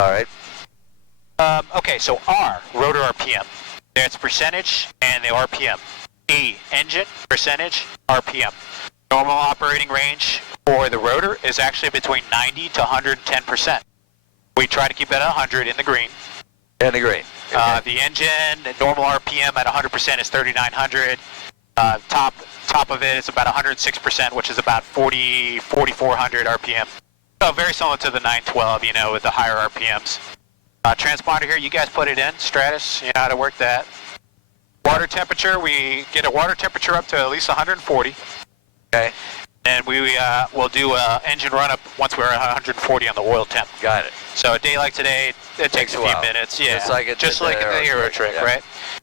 All right. Okay, so R, rotor RPM. That's percentage and the RPM. E, engine, percentage, RPM. Normal operating range for the rotor is actually between 90 to 110%. We try to keep it at 100 in the green. In the green. Okay. The engine, normal RPM at 100% is 3,900. Top of it is about 106%, which is about 4,400 RPM. So very similar to the 912, you know, with the higher RPMs. Transponder here, you guys put it in, Stratus, you know how to work that. Water temperature, we get a water temperature up to at least 140. Okay. And we'll do an engine run up once we're at 140 on the oil temp. Got it. So a day like today, it takes a few minutes. Yeah, just like in the Aero Trick, yeah. right?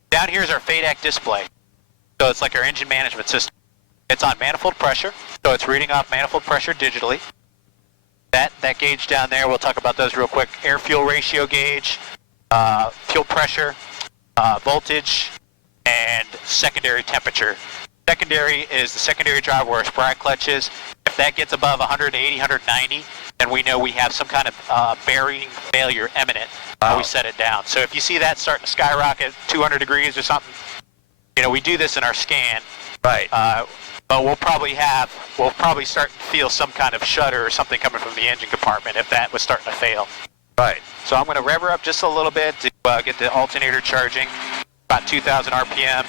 Down here is our fadec display. So it's like our engine management system. It's on manifold pressure, so it's reading off manifold pressure digitally. That gauge down there, we'll talk about those real quick. Air-fuel ratio gauge, fuel pressure, voltage, and secondary temperature. Secondary is the secondary drive where our sprite clutch is. If that gets above 180, 190, then we know we have some kind of bearing failure imminent. We set it down. So if you see that starting to skyrocket 200 degrees or something, you know, we do this in our scan. Right. But we'll probably start to feel some kind of shudder or something coming from the engine compartment if that was starting to fail. Right. So I'm going to rev her up just a little bit to get the alternator charging, about 2,000 RPM.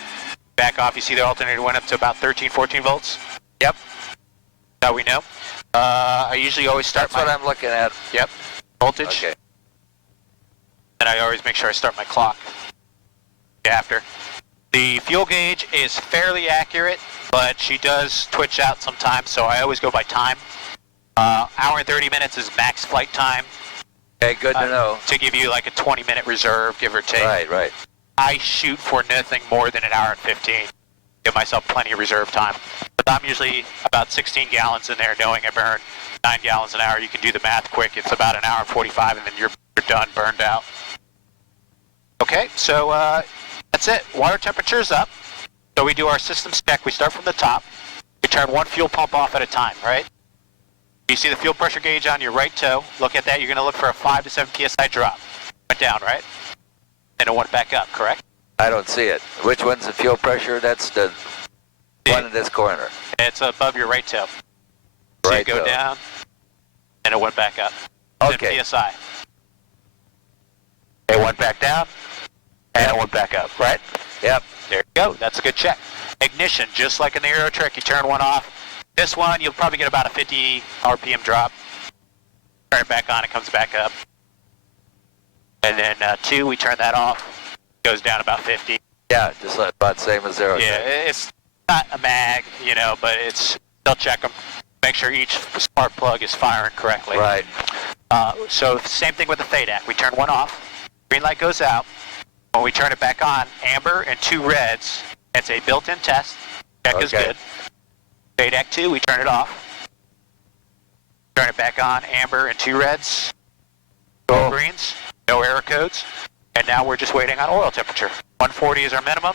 Back off, you see the alternator went up to about 13, 14 volts. Yep. Now we know. I usually always start That's what I'm looking at. Yep. Voltage. Okay. And I always make sure I start my clock after. The fuel gauge is fairly accurate, but she does twitch out sometimes, so I always go by time. Hour and 30 minutes is max flight time. Okay, good to know. To give you like a 20-minute reserve, give or take. Right, right. I shoot for nothing more than an hour and 15. Give myself plenty of reserve time. But I'm usually about 16 gallons in there, knowing I burn 9 gallons an hour. You can do the math quick. It's about an hour and 45, and then you're done, burned out. Okay, so that's it. Water temperature is up. So we do our systems check. We start from the top. We turn one fuel pump off at a time, right? You see the fuel pressure gauge on your right toe. Look at that. You're going to look for a 5 to 7 psi drop. Went down, right? And it went back up, correct? I don't see it. Which one's the fuel pressure? That's the one in this corner. It's above your right toe. So Right you go toe. down, and it went back up. Okay. 10 psi. It went back down, and it went back up, right? Yep. There you go. That's a good check. Ignition, just like in the Aero Trick, you turn one off. This one, you'll probably get about a 50 RPM drop. Turn it back on, it comes back up. And then 2, we turn that off. Goes down about 50. Yeah, just like about same as zero. Yeah, it's not a mag, you know, but they'll check them. Make sure each spark plug is firing correctly. Right. So same thing with the fadec. We turn one off. Green light goes out. When we turn it back on, amber and 2 reds. It's a built-in test. Check is good. Fadec 2, we turn it off. Turn it back on, amber and 2 reds. 12 greens. No error codes, and now we're just waiting on oil temperature. 140 is our minimum.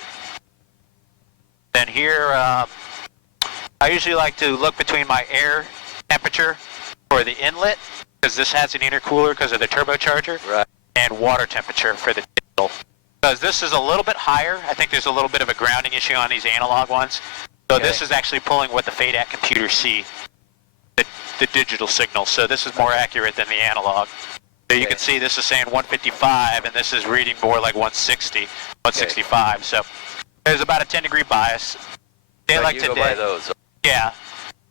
Then here, I usually like to look between my air temperature for the inlet, because this has an intercooler because of the turbocharger, Right. and water temperature for the digital. Because this is a little bit higher. I think there's a little bit of a grounding issue on these analog ones. So this is actually pulling what the fadec computers see, the digital signal. So this is more accurate than the analog. So you can see this is saying 155, and this is reading more like 160, 165. So there's about a 10-degree bias. Day like today. Go by those. Yeah.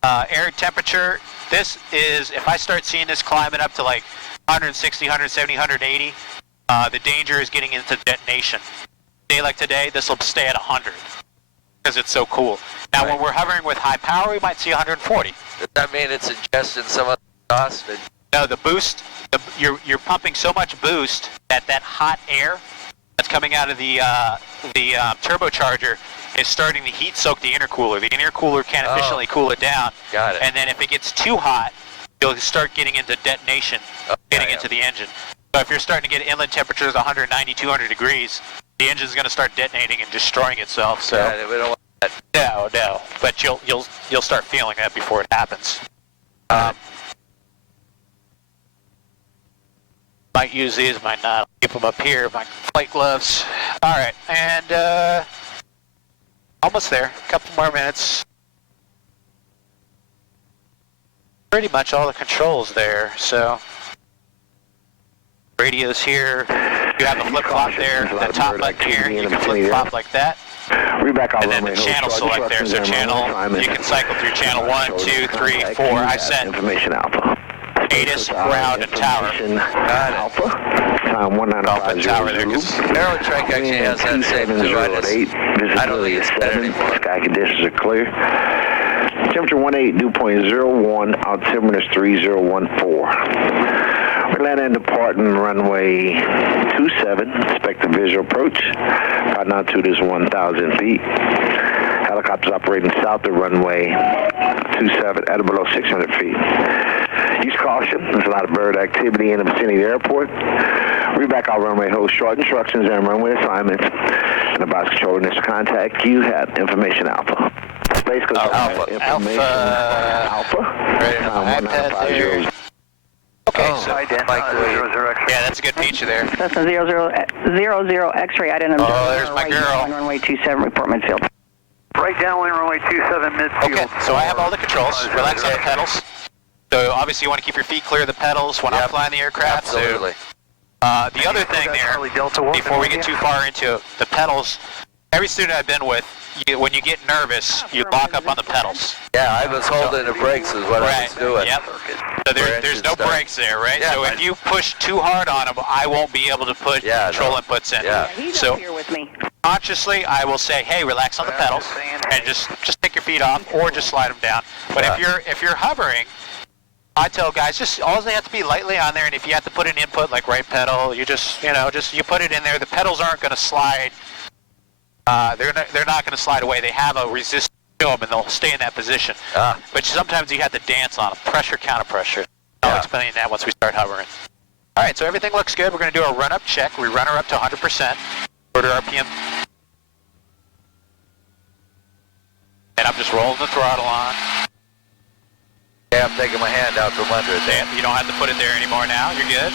Air temperature, this is, if I start seeing this climbing up to like 160, 170, 180, the danger is getting into detonation. Day like today, this will stay at 100 because it's so cool. Now, when we're hovering with high power, we might see 140. Does that mean it's ingesting some of the cost? No, the boost, you're pumping so much boost that hot air that's coming out of the turbocharger is starting to heat soak the intercooler. The intercooler can't efficiently cool it down. Got it. And then if it gets too hot, you'll start getting into detonation, getting into the engine. So if you're starting to get inlet temperatures 190, 200 degrees, the engine's going to start detonating and destroying itself. So Yeah, we don't want that. no, but you'll start feeling that before it happens. Might use these, might not. Keep them up here, my flight gloves. All right, and almost there. A couple more minutes. Pretty much all the controls there, so. Radios here. You have the flip-flop there. The top button here, you can flip-flop like that. And then the channel select there. So channel, you can cycle through channel 1, 2, 3, 4. I set Information Alpha. ATIS, ground, and tower. Alpha. Time 1950. Tower there, 'cause Aerotrek actually has that same too. I don't think it's better anymore. Sky conditions are clear. Temperature 18, dew point 01, altimeter is 3014. We're landing and departing runway 27, expect a visual approach. Final altitude is 1,000 feet. Helicopters operating south of runway 27 at or below 600 feet. Use caution, there's a lot of bird activity in the vicinity of the airport. Read back our runway host short instructions and runway assignments. And the box control initial contact, you have information Alpha. Space Coast Alpha. Information Alpha. iPad there. Okay, Oh, so yeah, that's a good feature there. Cessna 00 X-ray, identity. Oh, there's my girl. Runway 27, report midfield. Right downwind, runway 27, midfield. Okay, so I have all the controls. Relax on the pedals. So obviously you want to keep your feet clear of the pedals when I'm flying the aircraft. Absolutely. So, the other thing there, before we get too far into the pedals, every student I've been with, when you get nervous, you lock up on the pedals. Yeah, I was holding the brakes is what I was doing. Yep. So there's no brakes there, right? Yeah, so if you push too hard on them, I won't be able to put control inputs in. Yeah. He's So up here with me. consciously, I will say, hey, relax on the pedals, and just take your feet off, or just slide them down. But if you're hovering, I tell guys, all they have to be lightly on there, and if you have to put an input like right pedal, you you put it in there. The pedals aren't going to slide. They're not going to slide away. They have a resistance to them, and they'll stay in that position. But sometimes you have to dance on them. Pressure, counter pressure. I'll explain that once we start hovering. All right, so everything looks good. We're going to do a run-up check. We run her up to 100%. Rotor RPM. And I'm just rolling the throttle on. Yeah, I'm taking my hand out from under it. You don't have to put it there anymore now. You're good.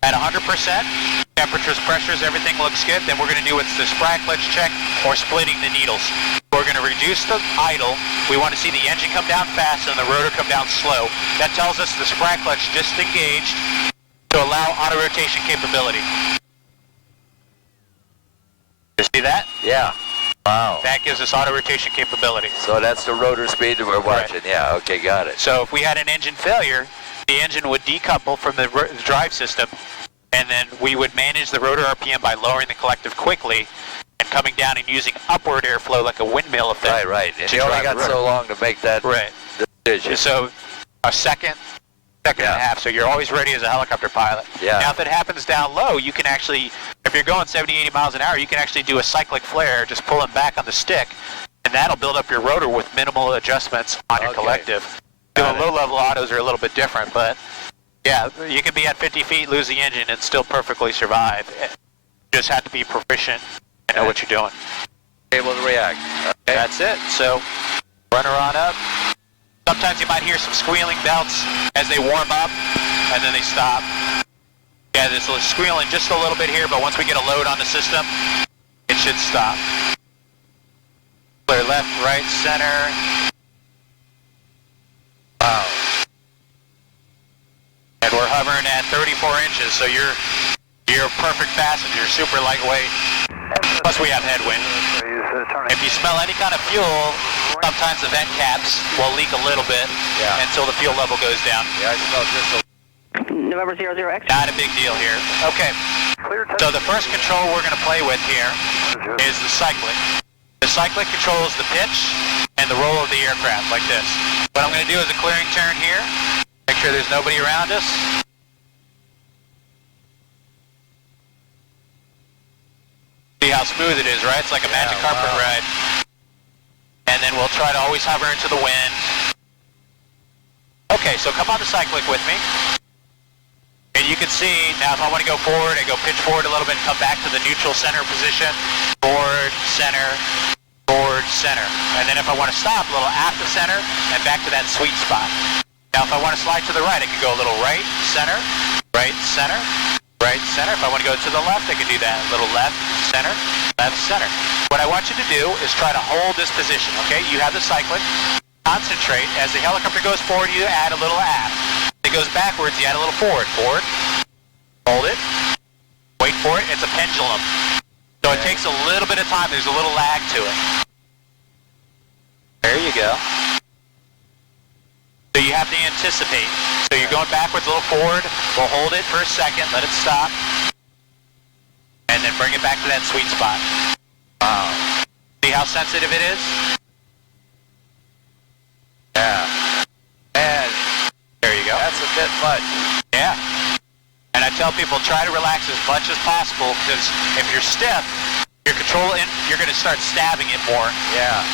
At 100%, temperatures, pressures, everything looks good. Then we're going to do what's the sprag clutch check or splitting the needles. We're going to reduce the idle. We want to see the engine come down fast and the rotor come down slow. That tells us the sprag clutch disengaged to allow auto rotation capability. You see that? Yeah. Wow. That gives us auto rotation capability. So that's the rotor speed that we're watching. Right. Yeah, okay, got it. So if we had an engine failure, the engine would decouple from the drive system, and then we would manage the rotor RPM by lowering the collective quickly and coming down and using upward airflow like a windmill effect. Right. And you only got so long to make that decision. So a second and a half, so you're always ready as a helicopter pilot. Yeah. Now if it happens down low, you can actually, if you're going 70, 80 miles an hour, you can actually do a cyclic flare, just pulling back on the stick, and that'll build up your rotor with minimal adjustments on your collective. The low-level autos are a little bit different, but yeah, you can be at 50 feet, lose the engine, and still perfectly survive. You just have to be proficient and know what you're doing. Able to react. Okay. That's it. So run her on up. Sometimes you might hear some squealing belts as they warm up, and then they stop. Yeah, there's a squealing just a little bit here, but once we get a load on the system, it should stop. Clear left, right, center. Wow. And we're hovering at 34 inches, so you're a perfect passenger, super lightweight. Plus we have headwind. If you smell any kind of fuel, sometimes the vent caps will leak a little bit until the fuel level goes down. Yeah, I smell just a... November 00 X. Not a big deal here. Okay. So the first control we're going to play with here is the cyclic. The cyclic controls the pitch and the roll of the aircraft like this. What I'm going to do is a clearing turn here. Make sure there's nobody around us. See how smooth it is, right? It's like a magic carpet ride. And then we'll try to always hover into the wind. Okay, so come on the cyclic with me. And you can see, now if I want to go forward, I go pitch forward a little bit and come back to the neutral center position. Forward, center, forward, center. And then if I want to stop, a little after center and back to that sweet spot. Now if I want to slide to the right, I can go a little right, center, right, center, right, center. If I want to go to the left, I can do that. A little left, center, left, center. What I want you to do is try to hold this position, okay? You have the cyclic. Concentrate. As the helicopter goes forward, you add a little aft. If it goes backwards, you add a little forward. Forward. Hold it. Wait for it. It's a pendulum. So it takes a little bit of time. There's a little lag to it. There you go. So you have to anticipate. So you're going backwards, a little forward. We'll hold it for a second. Let it stop. And then bring it back to that sweet spot. Wow. See how sensitive it is? Yeah. And there you go. That's a bit much. Yeah. And I tell people, try to relax as much as possible, because if you're stiff, you're going to start stabbing it more. Yeah.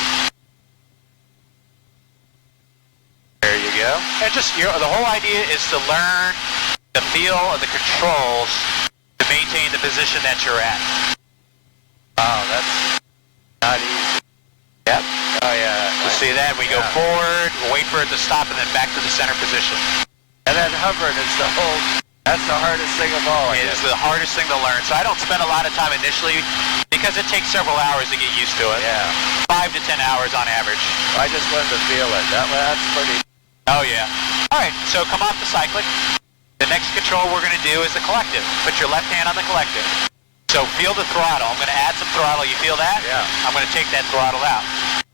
There you go. And just the whole idea is to learn the feel of the controls to maintain the position that you're at. Wow, that's not easy. Yep. Oh yeah. You see that? We go forward, we'll wait for it to stop, and then back to the center position. And then hovering is that's the hardest thing of all. It is the hardest thing to learn. So I don't spend a lot of time initially because it takes several hours to get used to it. Yeah. 5 to 10 hours on average. I just wanted to feel it. That's pretty. Oh yeah. All right, so come off the cyclic. The next control we're going to do is the collective. Put your left hand on the collective. So feel the throttle. I'm going to add some throttle. You feel that? Yeah. I'm going to take that throttle out.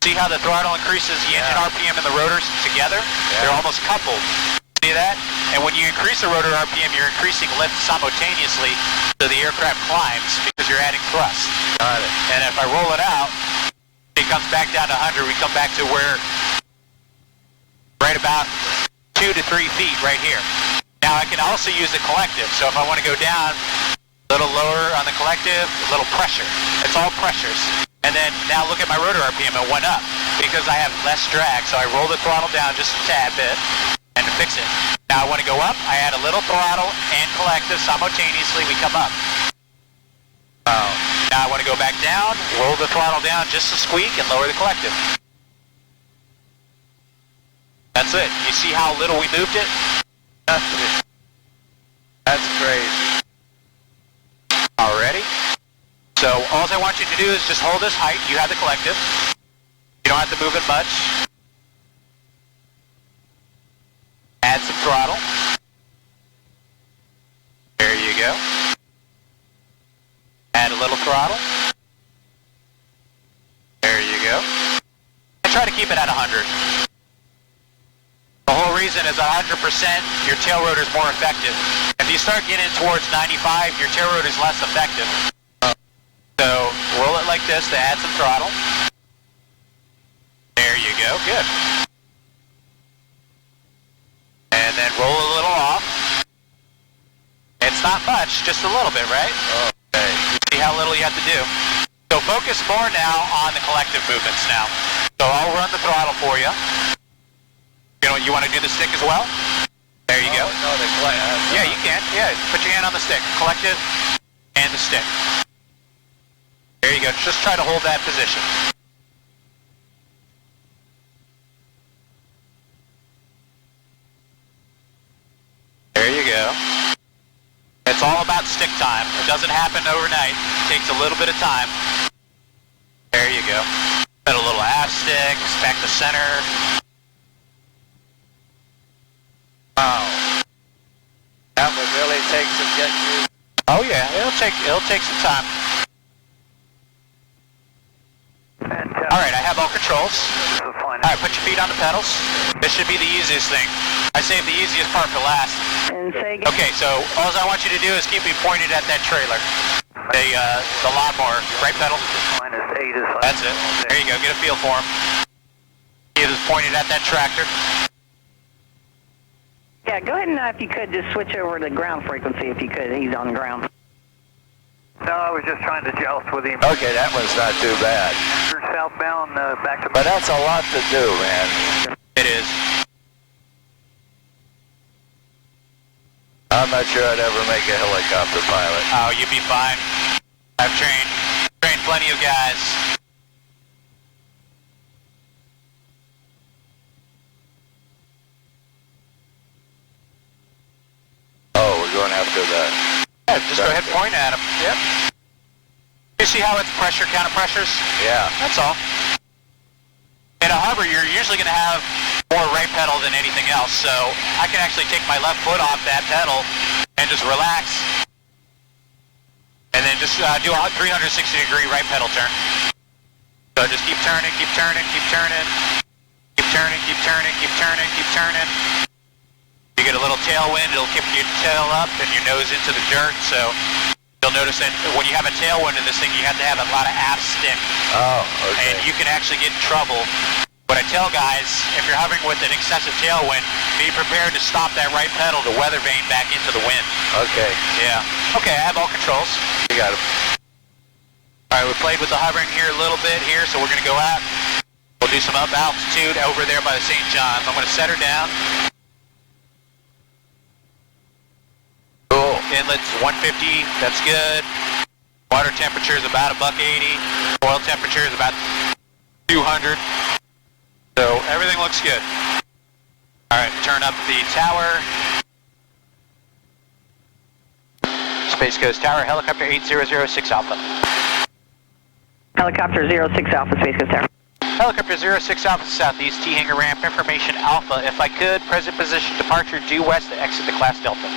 See how the throttle increases the engine RPM and the rotors together? Yeah. They're almost coupled. See that? And when you increase the rotor RPM, you're increasing lift simultaneously so the aircraft climbs because you're adding thrust. Got it. And if I roll it out, it comes back down to 100. We come back to where right about 2 to 3 feet right here. Now I can also use the collective. So if I want to go down, a little lower on the collective, a little pressure. It's all pressures. And then now look at my rotor RPM. It went up because I have less drag. So I roll the throttle down just a tad bit and fix it. Now I want to go up. I add a little throttle and collective simultaneously. We come up. Now I want to go back down, roll the throttle down just a squeak, and lower the collective. That's it. You see how little we moved it? That's crazy. Already. So all I want you to do is just hold this height. You have the collective. You don't have to move it much. Add some throttle. There you go. Add a little throttle. There you go. And try to keep it at 100. The whole reason is 100%, your tail rotor is more effective. If you start getting towards 95, your tail rotor is less effective. So roll it like this to add some throttle. There you go, good. And then roll a little off. It's not much, just a little bit, right? Okay. See how little you have to do. So focus more now on the collective movements now. So I'll run the throttle for you. You want to do the stick as well? There you go. No, the collective. Yeah, you can. Yeah, put your hand on the stick. Collective and the stick. There you go. Just try to hold that position. There you go. It's all about stick time. It doesn't happen overnight. It takes a little bit of time. There you go. Put a little aft stick, back to center. Wow. That would really take some getting used. Oh yeah, it'll take some time. All right, I have all controls. All right, put your feet on the pedals. This should be the easiest thing. I saved the easiest part for last. And say again. Okay, so all I want you to do is keep me pointed at that trailer. The lawnmower, right pedal. That's it. There you go, get a feel for him. He is pointed at that tractor. Yeah, go ahead and if you could just switch over to ground frequency if you could. He's on ground. No, I was just trying to joust with him. Okay, that one's not too bad. Turn southbound, back to... But that's a lot to do, man. It is. I'm not sure I'd ever make a helicopter pilot. Oh, you'd be fine. I've trained plenty of guys. Oh, we're going after the... Yeah, just go ahead and point at them. Yep. You see how it's pressure, counter pressures? Yeah. That's all. In a hover, you're usually going to have more right pedal than anything else, so I can actually take my left foot off that pedal and just relax. And then just do a 360-degree right pedal turn. So just keep turning, keep turning, keep turning. Keep turning, keep turning, keep turning, keep turning. You get a little tailwind, it'll kick your tail up and your nose into the dirt, so you'll notice that when you have a tailwind in this thing, you have to have a lot of aft stick. Oh, okay. And you can actually get in trouble. What I tell guys, if you're hovering with an excessive tailwind, be prepared to stop that right pedal to weather vane back into the wind. Okay. Yeah. Okay, I have all controls. You got him. All right, we played with the hovering here a little bit here, so we're going to go out. We'll do some up altitude over there by the St. John's. I'm going to set her down. Cool. Inlet's 150, that's good. Water temperature is about $180. Oil temperature is about 200. So everything looks good. All right, turn up the tower. Space Coast Tower, helicopter 8006 Alpha. Helicopter 06 Alpha, Space Coast Tower. Helicopter 06 Alpha, southeast T-hanger ramp, information Alpha. If I could, present position, departure due west to exit the class Delta.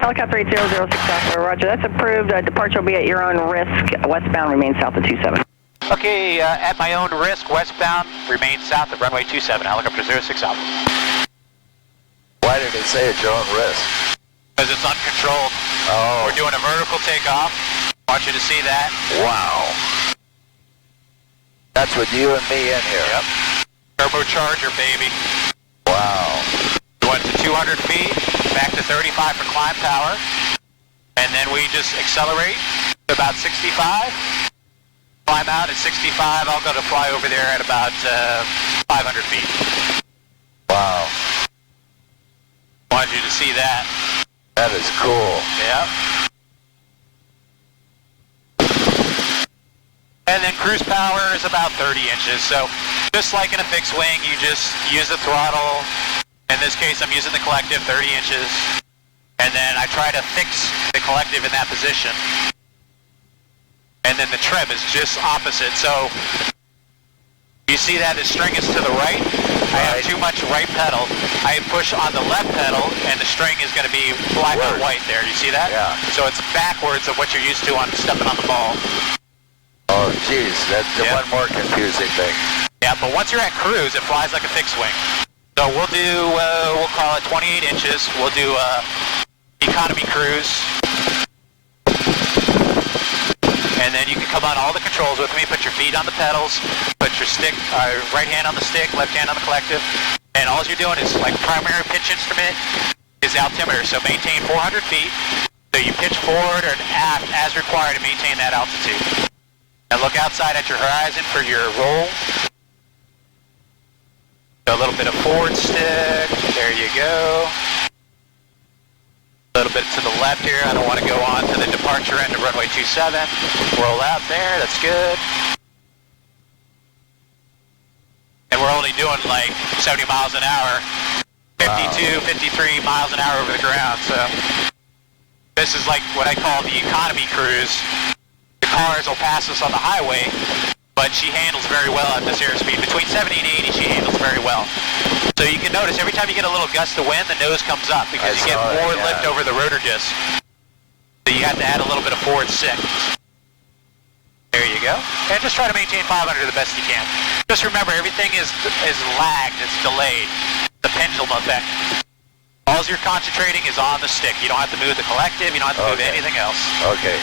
Helicopter 8006 Alpha, roger, that's approved. Departure will be at your own risk. Westbound, remain south of 27. Okay, at my own risk, westbound, remain south of runway 27, helicopter 06 Alpha. Why did it say at your own risk? Because it's uncontrolled. Oh. We're doing a vertical takeoff. I want you to see that. Wow. That's with you and me in here. Yep. Turbocharger, baby. Wow. We went to 200 feet, back to 35 for climb power, and then we just accelerate to about 65. Climb out at 65. I'll go to fly over there at about 500 feet. Wow. Wanted you to see that. That is cool. Yep. And then cruise power is about 30 inches. So just like in a fixed wing, you just use the throttle. In this case, I'm using the collective 30 inches. And then I try to fix the collective in that position. And then the trim is just opposite. So you see that the string is to the right. I have too much right pedal. I push on the left pedal, and the string is going to be black or white there. You see that? Yeah. So it's backwards of what you're used to on stepping on the ball. Oh, geez, that's the Yep. one more confusing thing. Yeah, but once you're at cruise, it flies like a fixed wing. So we'll do, we'll call it 28 inches. We'll do economy cruise. And then you can come on all the controls with me, put your feet on the pedals, put your stick, right hand on the stick, left hand on the collective, and all you're doing is, like, primary pitch instrument is altimeter, so maintain 400 feet, so you pitch forward or aft as required to maintain that altitude. Now look outside at your horizon for your roll. A little bit of forward stick, there you go. A little bit to the left here. I don't want to go on to the departure end of runway 27. Roll out there, that's good. And we're only doing like 70 miles an hour, 52, 53 miles an hour over the ground. So this is like what I call the economy cruise. The cars will pass us on the highway, but she handles very well at this airspeed. Between 70 and 80, she handles very well. So you can notice every time you get a little gust of wind, the nose comes up because you get more lift over the rotor disc. So you have to add a little bit of forward stick. There you go. And just try to maintain 500 the best you can. Just remember, everything is lagged, it's delayed. The pendulum effect. All you're concentrating is on the stick. You don't have to move the collective, you don't have to move anything else. Okay.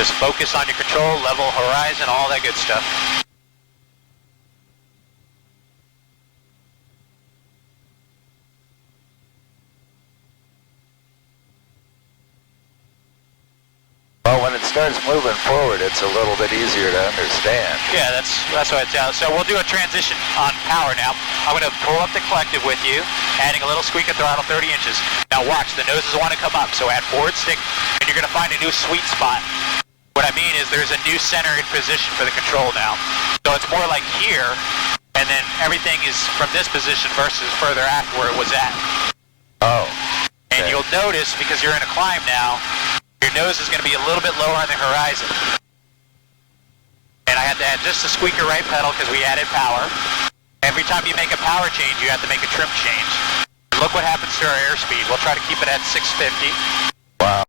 Just focus on your control, level horizon, all that good stuff. Well, when it starts moving forward, it's a little bit easier to understand. Yeah, that's what I tell. So we'll do a transition on power now. I'm going to pull up the collective with you, adding a little squeak of throttle, 30 inches. Now watch, the noses want to come up, so add forward stick, and you're going to find a new sweet spot. What I mean is there's a new centered position for the control now. So it's more like here, and then everything is from this position versus further aft where it was at. Oh. And okay. notice, because you're in a climb now, your nose is going to be a little bit lower on the horizon. And I had to add just a squeaker right pedal because we added power. Every time you make a power change, you have to make a trim change. Look what happens to our airspeed. We'll try to keep it at 650.